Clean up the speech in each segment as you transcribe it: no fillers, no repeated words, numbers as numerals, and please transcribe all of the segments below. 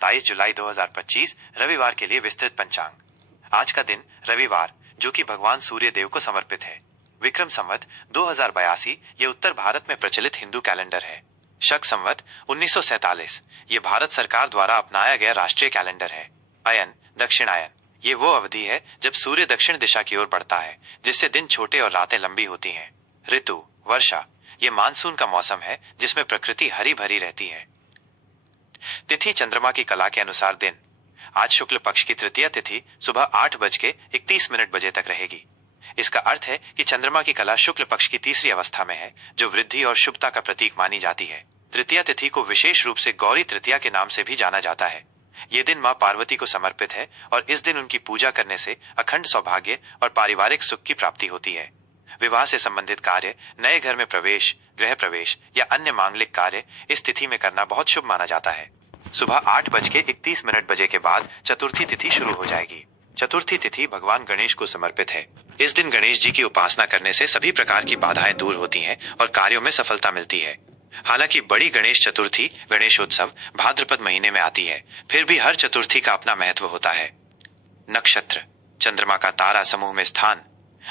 23 जुलाई 2025 रविवार के लिए विस्तृत पंचांग। आज का दिन रविवार, जो कि भगवान सूर्य देव को समर्पित है। विक्रम संवत 2082 ये उत्तर भारत में प्रचलित हिंदू कैलेंडर है। शक संवत 1947 ये भारत सरकार द्वारा अपनाया गया राष्ट्रीय कैलेंडर है। अयन दक्षिणायन ये वो अवधि है जब सूर्य दक्षिण दिशा की ओर बढ़ता है, जिससे दिन छोटे और रातें लंबी होती हैं। ऋतु वर्षा ये मानसून का मौसम है जिसमें प्रकृति हरी भरी रहती है। तिथि चंद्रमा की कला के अनुसार दिन। आज शुक्ल पक्ष की तृतीय तिथि सुबह 8:31 बजे तक रहेगी। इसका अर्थ है कि चंद्रमा की कला शुक्ल पक्ष की तीसरी अवस्था में है, जो वृद्धि और शुभता का प्रतीक मानी जाती है। तृतीया तिथि को विशेष रूप से गौरी तृतीया के नाम से भी जाना जाता है। ये दिन मां पार्वती को समर्पित है और इस दिन उनकी पूजा करने से अखंड सौभाग्य और पारिवारिक सुख की प्राप्ति होती है। विवाह से संबंधित कार्य, नए घर में प्रवेश, गृह प्रवेश या अन्य मांगलिक कार्य इस तिथि में करना बहुत शुभ माना जाता है। सुबह 8:31 बजे के बाद चतुर्थी तिथि शुरू हो जाएगी। चतुर्थी तिथि भगवान गणेश को समर्पित है। इस दिन गणेश जी की उपासना करने से सभी प्रकार की बाधाएं दूर होती हैं और कार्यों में सफलता मिलती है। हालांकि बड़ी गणेश चतुर्थी गणेशोत्सव भाद्रपद महीने में आती है, फिर भी हर चतुर्थी का अपना महत्व होता है। नक्षत्र चंद्रमा का तारा समूह में स्थान।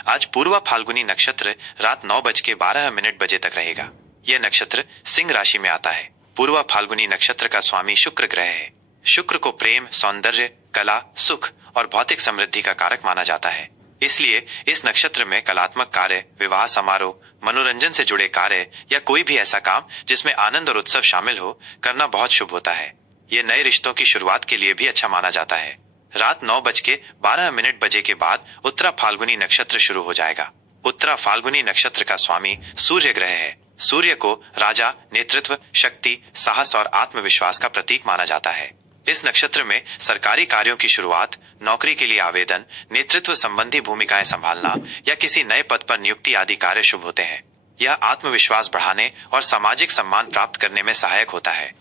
आज पूर्वा फाल्गुनी नक्षत्र रात 9:12 बजे तक रहेगा। यह नक्षत्र सिंह राशि में आता है। पूर्वा फाल्गुनी नक्षत्र का स्वामी शुक्र ग्रह है। शुक्र को प्रेम, सौंदर्य, कला, सुख और भौतिक समृद्धि का कारक माना जाता है। इसलिए इस नक्षत्र में कलात्मक कार्य, विवाह समारोह, मनोरंजन से जुड़े कार्य या कोई भी ऐसा काम जिसमें आनंद और उत्सव शामिल हो, करना बहुत शुभ होता है। ये नए रिश्तों की शुरुआत के लिए भी अच्छा माना जाता है। रात 9:12 बजे के बाद उत्तरा फाल्गुनी नक्षत्र शुरू हो जाएगा। उत्तरा फाल्गुनी नक्षत्र का स्वामी सूर्य ग्रह है। सूर्य को राजा, नेतृत्व, शक्ति, साहस और आत्मविश्वास का प्रतीक माना जाता है। इस नक्षत्र में सरकारी कार्यों की शुरुआत, नौकरी के लिए आवेदन, नेतृत्व संबंधी भूमिकाएं संभालना या किसी नए पद पर नियुक्ति आदि कार्य शुभ होते हैं। यह आत्मविश्वास बढ़ाने और सामाजिक सम्मान प्राप्त करने में सहायक होता है।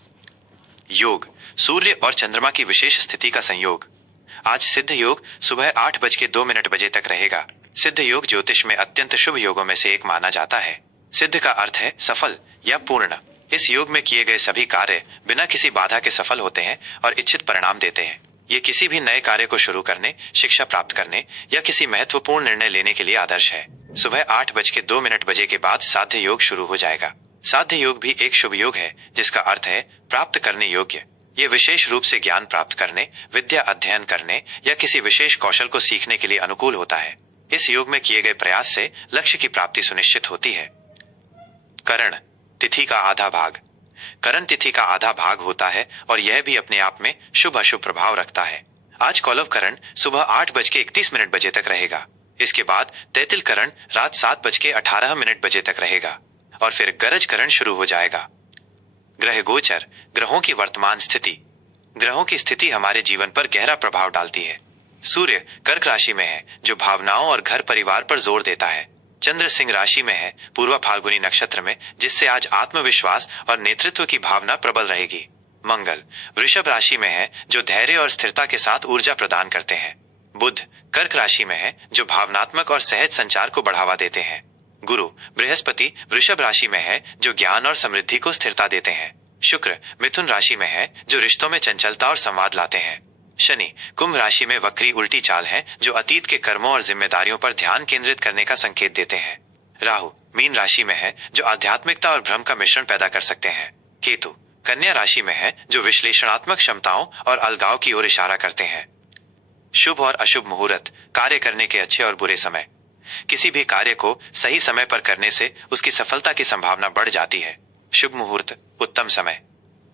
योग सूर्य और चंद्रमा की विशेष स्थिति का संयोग। आज सिद्ध योग सुबह 8:02 बजे तक रहेगा। सिद्ध योग ज्योतिष में अत्यंत शुभ योगों में से एक माना जाता है। सिद्ध का अर्थ है सफल या पूर्ण। इस योग में किए गए सभी कार्य बिना किसी बाधा के सफल होते हैं और इच्छित परिणाम देते हैं। ये किसी भी नए कार्य को शुरू करने, शिक्षा प्राप्त करने या किसी महत्वपूर्ण निर्णय लेने के लिए आदर्श है। सुबह 8:02 बजे के बाद साध्य योग शुरू हो जाएगा। साध्य योग भी एक शुभ योग है, जिसका अर्थ है प्राप्त करने योग्य। ये विशेष रूप से ज्ञान प्राप्त करने, विद्या अध्ययन करने या किसी विशेष कौशल को सीखने के लिए अनुकूल होता है। इस योग में किए गए प्रयास से लक्ष्य की प्राप्ति सुनिश्चित होती है। करण तिथि का आधा भाग। करण तिथि का आधा भाग होता है और यह भी अपने आप में शुभ अशुभ प्रभाव रखता है। आज कौलव करण सुबह 8:31 बजे तक रहेगा। इसके बाद तैतिल करण रात 7:18 बजे तक रहेगा और फिर गरज करण शुरू हो जाएगा। ग्रह गोचर ग्रहों की वर्तमान स्थिति। ग्रहों की स्थिति हमारे जीवन पर गहरा प्रभाव डालती है। सूर्य कर्क राशि में है, जो भावनाओं और घर परिवार पर जोर देता है। चंद्र सिंह राशि में है, पूर्वा फाल्गुनी नक्षत्र में, जिससे आज आत्मविश्वास और नेतृत्व की भावना प्रबल रहेगी। मंगल वृषभ राशि में है, जो धैर्य और स्थिरता के साथ ऊर्जा प्रदान करते हैं। बुध कर्क राशि में है, जो भावनात्मक और सहज संचार को बढ़ावा देते हैं। गुरु बृहस्पति वृषभ राशि में है, जो ज्ञान और समृद्धि को स्थिरता देते हैं। शुक्र मिथुन राशि में है, जो रिश्तों में चंचलता और संवाद लाते हैं। शनि कुंभ राशि में वक्री उल्टी चाल है, जो अतीत के कर्मों और जिम्मेदारियों पर ध्यान केंद्रित करने का संकेत देते हैं। राहु मीन राशि में है, जो आध्यात्मिकता और भ्रम का मिश्रण पैदा कर सकते हैं। केतु कन्या राशि में है, जो विश्लेषणात्मक क्षमताओं और अलगाव की ओर इशारा करते हैं। शुभ और अशुभ मुहूर्त कार्य करने के अच्छे और बुरे समय। किसी भी कार्य को सही समय पर करने से उसकी सफलता की संभावना बढ़ जाती है। शुभ मुहूर्त उत्तम समय।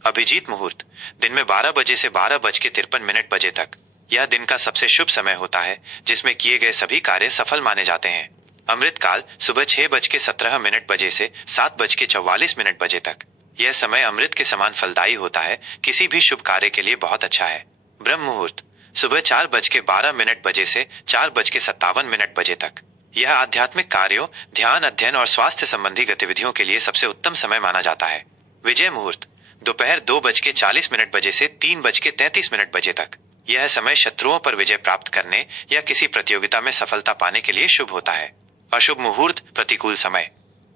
अभिजीत मुहूर्त दिन में 12 बजे से 12:53 बजे तक। यह दिन का सबसे शुभ समय होता है, जिसमें किए गए सभी कार्य सफल माने जाते हैं। अमृत काल सुबह 6:17 बजे से 7:44 बजे तक। यह समय अमृत के समान फलदायी होता है, किसी भी शुभ कार्य के लिए बहुत अच्छा है। ब्रह्म मुहूर्त सुबह 4:12 बजे से 4:57 बजे तक। यह आध्यात्मिक कार्यों, ध्यान, अध्ययन और स्वास्थ्य संबंधी गतिविधियों के लिए सबसे उत्तम समय माना जाता है। विजय मुहूर्त दोपहर 2:40 बजे से 3:33 बजे तक। यह समय शत्रुओं पर विजय प्राप्त करने या किसी प्रतियोगिता में सफलता पाने के लिए शुभ होता है। अशुभ मुहूर्त प्रतिकूल समय।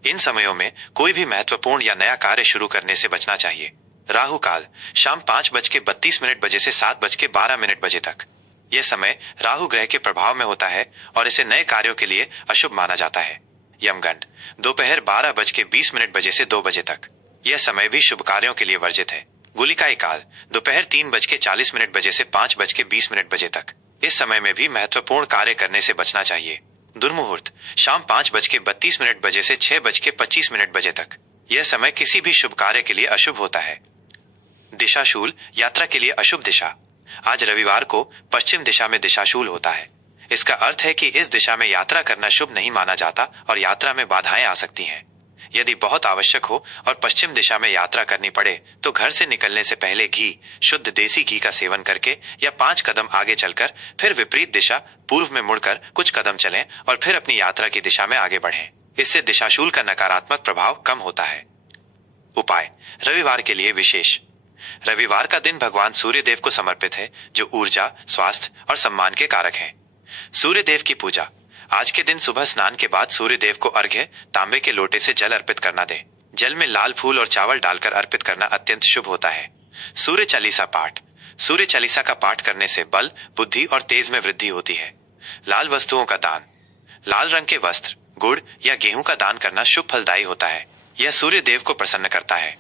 इन समयों में कोई भी महत्वपूर्ण या नया कार्य शुरू करने से बचना चाहिए। राहु काल शाम 5:32 बजे से 7:12 बजे तक। यह समय राहु ग्रह के प्रभाव में होता है और इसे नए कार्यों के लिए अशुभ माना जाता है। यमगंड दोपहर 12:20 बजे से 2 बजे तक। यह समय भी शुभ कार्यों के लिए वर्जित है। गुलिकाई काल दोपहर 3:40 बजे से 5:20 बजे तक। इस समय में भी महत्वपूर्ण कार्य करने से बचना चाहिए। दुर्मुहूर्त शाम 5:32 बजे से 6:25 बजे तक। यह समय किसी भी शुभ कार्य के लिए अशुभ होता है। दिशाशूल यात्रा के लिए अशुभ दिशा। आज रविवार को पश्चिम दिशा में दिशाशूल होता है। इसका अर्थ है कि इस दिशा में यात्रा करना शुभ नहीं माना जाता और यात्रा में बाधाएं आ सकती हैं। यदि बहुत आवश्यक हो और पश्चिम दिशा में यात्रा करनी पड़े तो घर से निकलने से पहले घी, शुद्ध देसी घी का सेवन करके या 5 कदम आगे चलकर फिर विपरीत दिशा पूर्व में मुड़कर कुछ कदम चलें और फिर अपनी यात्रा की दिशा में आगे बढ़ें। इससे दिशाशूल का नकारात्मक प्रभाव कम होता है। उपाय रविवार के लिए विशेष। रविवार का दिन भगवान सूर्य देव को समर्पित है, जो ऊर्जा, स्वास्थ्य और सम्मान के कारक हैं। सूर्य देव की पूजा। आज के दिन सुबह स्नान के बाद सूर्य देव को अर्घ्य तांबे के लोटे से जल अर्पित करना दे। जल में लाल फूल और चावल डालकर अर्पित करना अत्यंत शुभ होता है। सूर्य चालीसा पाठ। सूर्य चालीसा का पाठ करने से बल, बुद्धि और तेज में वृद्धि होती है। लाल वस्तुओं का दान। लाल रंग के वस्त्र, गुड़ या गेहूं का दान करना शुभ फलदायी होता है। यह सूर्य देव को प्रसन्न करता है।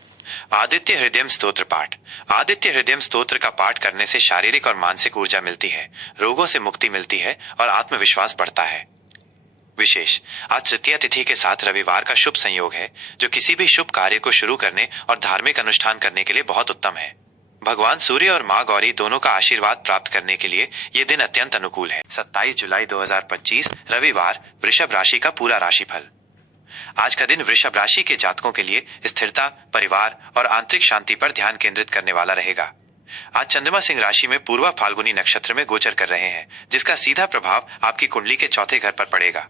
आदित्य हृदय स्तोत्र पाठ। आदित्य हृदय स्तोत्र का पाठ करने से शारीरिक और मानसिक ऊर्जा मिलती है, रोगों से मुक्ति मिलती है और आत्मविश्वास बढ़ता है। विशेष आज तृतीया तिथि के साथ रविवार का शुभ संयोग है, जो किसी भी शुभ कार्य को शुरू करने और धार्मिक अनुष्ठान करने के लिए बहुत उत्तम है। भगवान सूर्य और माँ गौरी दोनों का आशीर्वाद प्राप्त करने के लिए ये दिन अत्यंत अनुकूल है। 27 जुलाई 2025 रविवार, वृषभ राशि का पूरा राशिफल। आज का दिन वृषभ राशि के जातकों के लिए स्थिरता, परिवार और आंतरिक शांति पर ध्यान केंद्रित करने वाला रहेगा। आज चंद्रमा सिंह राशि में पूर्वा फाल्गुनी नक्षत्र में गोचर कर रहे हैं, जिसका सीधा प्रभाव आपकी कुंडली के चौथे घर पर पड़ेगा।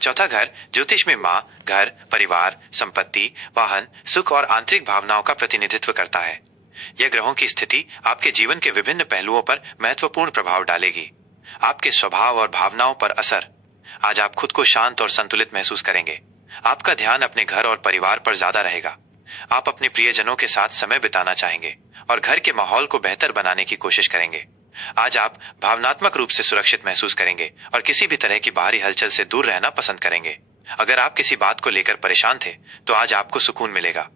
चौथा घर ज्योतिष में माँ, घर, परिवार, संपत्ति, वाहन, सुख और आंतरिक भावनाओं का प्रतिनिधित्व करता है। यह ग्रहों की स्थिति आपके जीवन के विभिन्न पहलुओं पर महत्वपूर्ण प्रभाव डालेगी। आपके स्वभाव और भावनाओं पर असर। आज आप खुद को शांत और संतुलित महसूस करेंगे। आपका ध्यान अपने घर और परिवार पर ज्यादा रहेगा। आप अपने प्रियजनों के साथ समय बिताना चाहेंगे और घर के माहौल को बेहतर बनाने की कोशिश करेंगे। आज आप भावनात्मक रूप से सुरक्षित महसूस करेंगे और किसी भी तरह की बाहरी हलचल से दूर रहना पसंद करेंगे। अगर आप किसी बात को लेकर परेशान थे तो आज आपको सुकून मिलेगा।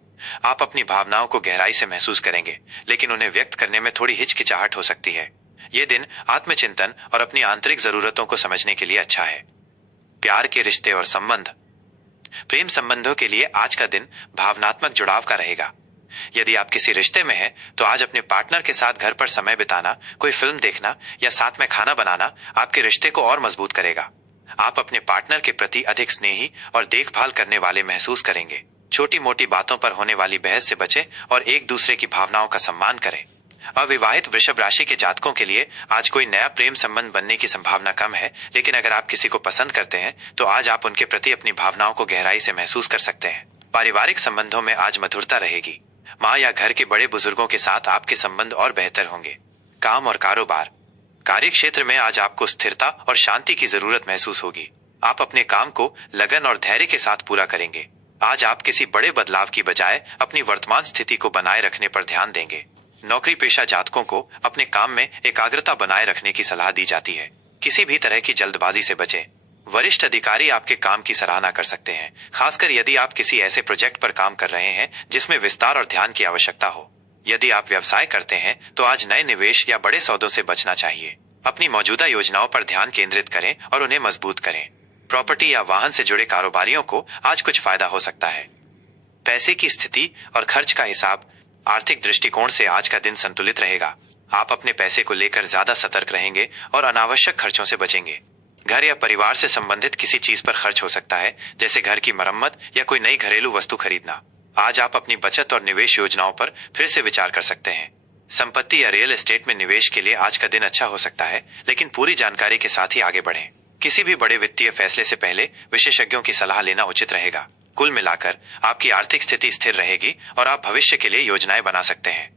आप अपनी भावनाओं को गहराई से महसूस करेंगे, लेकिन उन्हें व्यक्त करने में थोड़ी हिचकिचाहट हो सकती है। ये दिन आत्मचिंतन और अपनी आंतरिक जरूरतों को समझने के लिए अच्छा है। प्यार के रिश्ते और संबंध। प्रेम संबंधों के लिए आज का दिन भावनात्मक जुड़ाव का रहेगा। यदि आप किसी रिश्ते में हैं, तो आज अपने पार्टनर के साथ घर पर समय बिताना, कोई फिल्म देखना या साथ में खाना बनाना आपके रिश्ते को और मजबूत करेगा। आप अपने पार्टनर के प्रति अधिक स्नेही और देखभाल करने वाले महसूस करेंगे। छोटी मोटी बातों पर होने वाली बहस से बचें और एक दूसरे की भावनाओं का सम्मान करें। अविवाहित वृषभ राशि के जातकों के लिए आज कोई नया प्रेम संबंध बनने की संभावना कम है, लेकिन अगर आप किसी को पसंद करते हैं तो आज आप उनके प्रति अपनी भावनाओं को गहराई से महसूस कर सकते हैं। पारिवारिक संबंधों में आज मधुरता रहेगी। माँ या घर के बड़े बुजुर्गों के साथ आपके संबंध और बेहतर होंगे। काम और कारोबार। कार्य क्षेत्र में आज आपको स्थिरता और शांति की जरूरत महसूस होगी। आप अपने काम को लगन और धैर्य के साथ पूरा करेंगे। आज आप किसी बड़े बदलाव की बजाय अपनी वर्तमान स्थिति को बनाए रखने पर ध्यान देंगे। नौकरी पेशा जातकों को अपने काम में एकाग्रता बनाए रखने की सलाह दी जाती है। किसी भी तरह की जल्दबाजी से बचें। वरिष्ठ अधिकारी आपके काम की सराहना कर सकते हैं, खासकर यदि आप किसी ऐसे प्रोजेक्ट पर काम कर रहे हैं जिसमें विस्तार और ध्यान की आवश्यकता हो। यदि आप व्यवसाय करते हैं तो आज नए निवेश या बड़े सौदों से बचना चाहिए। अपनी मौजूदा योजनाओं पर ध्यान केंद्रित करें और उन्हें मजबूत करें। प्रॉपर्टी या वाहन से जुड़े कारोबारियों को आज कुछ फायदा हो सकता है। पैसे की स्थिति और खर्च का हिसाब। आर्थिक दृष्टिकोण से आज का दिन संतुलित रहेगा। आप अपने पैसे को लेकर ज्यादा सतर्क रहेंगे और अनावश्यक खर्चों से बचेंगे। घर या परिवार से संबंधित किसी चीज पर खर्च हो सकता है, जैसे घर की मरम्मत या कोई नई घरेलू वस्तु खरीदना। आज आप अपनी बचत और निवेश योजनाओं पर फिर से विचार कर सकते हैं। संपत्ति या रियल एस्टेट में निवेश के लिए आज का दिन अच्छा हो सकता है, लेकिन पूरी जानकारी के साथ ही आगे बढ़ें। किसी भी बड़े वित्तीय फैसले से पहले विशेषज्ञों की सलाह लेना उचित रहेगा। कुल मिलाकर आपकी आर्थिक स्थिति स्थिर रहेगी और आप भविष्य के लिए योजनाएं बना सकते हैं।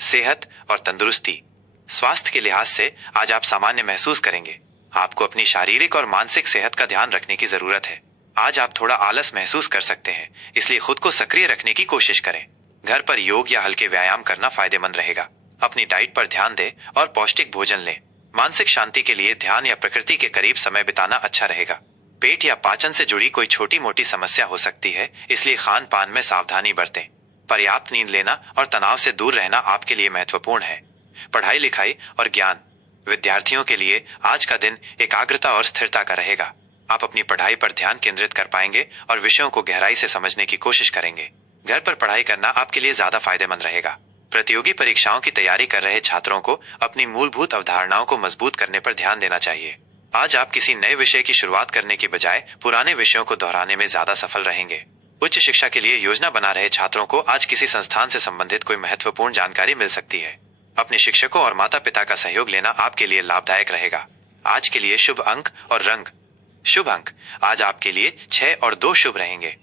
सेहत और तंदुरुस्ती। स्वास्थ्य के लिहाज से आज आप सामान्य महसूस करेंगे। आपको अपनी शारीरिक और मानसिक सेहत का ध्यान रखने की जरूरत है। आज आप थोड़ा आलस महसूस कर सकते हैं, इसलिए खुद को सक्रिय रखने की कोशिश करें। घर पर योग या हल्के व्यायाम करना फायदेमंद रहेगा। अपनी डाइट पर ध्यान दें और पौष्टिक भोजन लें। मानसिक शांति के लिए ध्यान या प्रकृति के करीब समय बिताना अच्छा रहेगा। पेट या पाचन से जुड़ी कोई छोटी मोटी समस्या हो सकती है, इसलिए खान पान में सावधानी बरतें। पर्याप्त नींद लेना और तनाव से दूर रहना आपके लिए महत्वपूर्ण है। पढ़ाई लिखाई और ज्ञान। विद्यार्थियों के लिए आज का दिन एकाग्रता और स्थिरता का रहेगा। आप अपनी पढ़ाई पर ध्यान केंद्रित कर पाएंगे और विषयों को गहराई से समझने की कोशिश करेंगे। घर पर पढ़ाई करना आपके लिए ज्यादा फायदेमंद रहेगा। प्रतियोगी परीक्षाओं की तैयारी कर रहे छात्रों को अपनी मूलभूत अवधारणाओं को मजबूत करने पर ध्यान देना चाहिए। आज आप किसी नए विषय की शुरुआत करने की बजाय पुराने विषयों को दोहराने में ज्यादा सफल रहेंगे। उच्च शिक्षा के लिए योजना बना रहे छात्रों को आज किसी संस्थान से संबंधित कोई महत्वपूर्ण जानकारी मिल सकती है। अपने शिक्षकों और माता पिता का सहयोग लेना आपके लिए लाभदायक रहेगा। आज के लिए शुभ अंक और रंग। शुभ अंक आज आपके लिए 6 और 2 शुभ रहेंगे।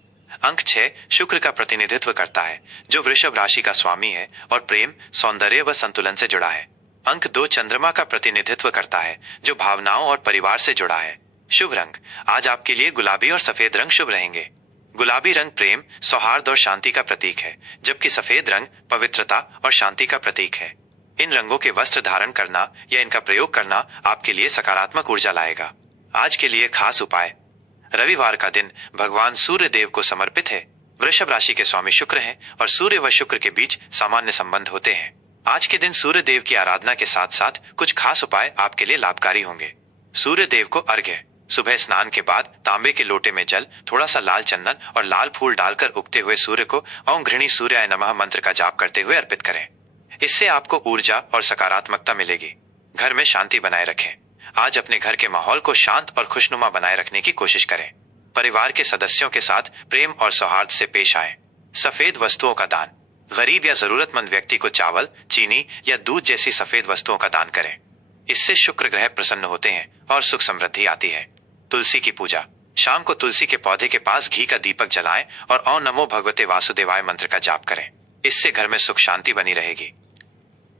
अंक 6 शुक्र का प्रतिनिधित्व करता है, जो वृषभ राशि का स्वामी है और प्रेम, सौंदर्य व संतुलन से जुड़ा है। अंक 2 चंद्रमा का प्रतिनिधित्व करता है, जो भावनाओं और परिवार से जुड़ा है। शुभ रंग आज आपके लिए गुलाबी और सफेद रंग शुभ रहेंगे। गुलाबी रंग प्रेम, सौहार्द और शांति का प्रतीक है, जबकि सफेद रंग पवित्रता और शांति का प्रतीक है। इन रंगों के वस्त्र धारण करना या इनका प्रयोग करना आपके लिए सकारात्मक ऊर्जा लाएगा। आज के लिए खास उपाय। रविवार का दिन भगवान सूर्य देव को समर्पित है। वृषभ राशि के स्वामी शुक्र हैं और सूर्य व शुक्र के बीच सामान्य संबंध होते हैं। आज के दिन सूर्य देव की आराधना के साथ साथ कुछ खास उपाय आपके लिए लाभकारी होंगे। सूर्य देव को अर्घ्य। सुबह स्नान के बाद तांबे के लोटे में जल, थोड़ा सा लाल चंदन और लाल फूल डालकर उगते हुए सूर्य को ओम घृणी सूर्याय नमः मंत्र का जाप करते हुए अर्पित करें। इससे आपको ऊर्जा और सकारात्मकता मिलेगी। घर में शांति बनाए रखें। आज अपने घर के माहौल को शांत और खुशनुमा बनाए रखने की कोशिश करें। परिवार के सदस्यों के साथ प्रेम और सौहार्द से पेश आएं। सफेद वस्तुओं का दान। गरीब या जरूरतमंद व्यक्ति को चावल, चीनी या दूध जैसी सफेद वस्तुओं का दान करें। इससे शुक्र ग्रह प्रसन्न होते हैं और सुख समृद्धि आती है। तुलसी की पूजा। शाम को तुलसी के पौधे के पास घी का दीपक जलाएं और ओम नमो भगवते वासुदेवाय मंत्र का जाप करें। इससे घर में सुख शांति बनी रहेगी।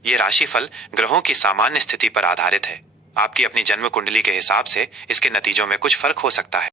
ये राशिफल ग्रहों की सामान्य स्थिति पर आधारित है। आपकी अपनी जन्म कुंडली के हिसाब से इसके नतीजों में कुछ फर्क हो सकता है।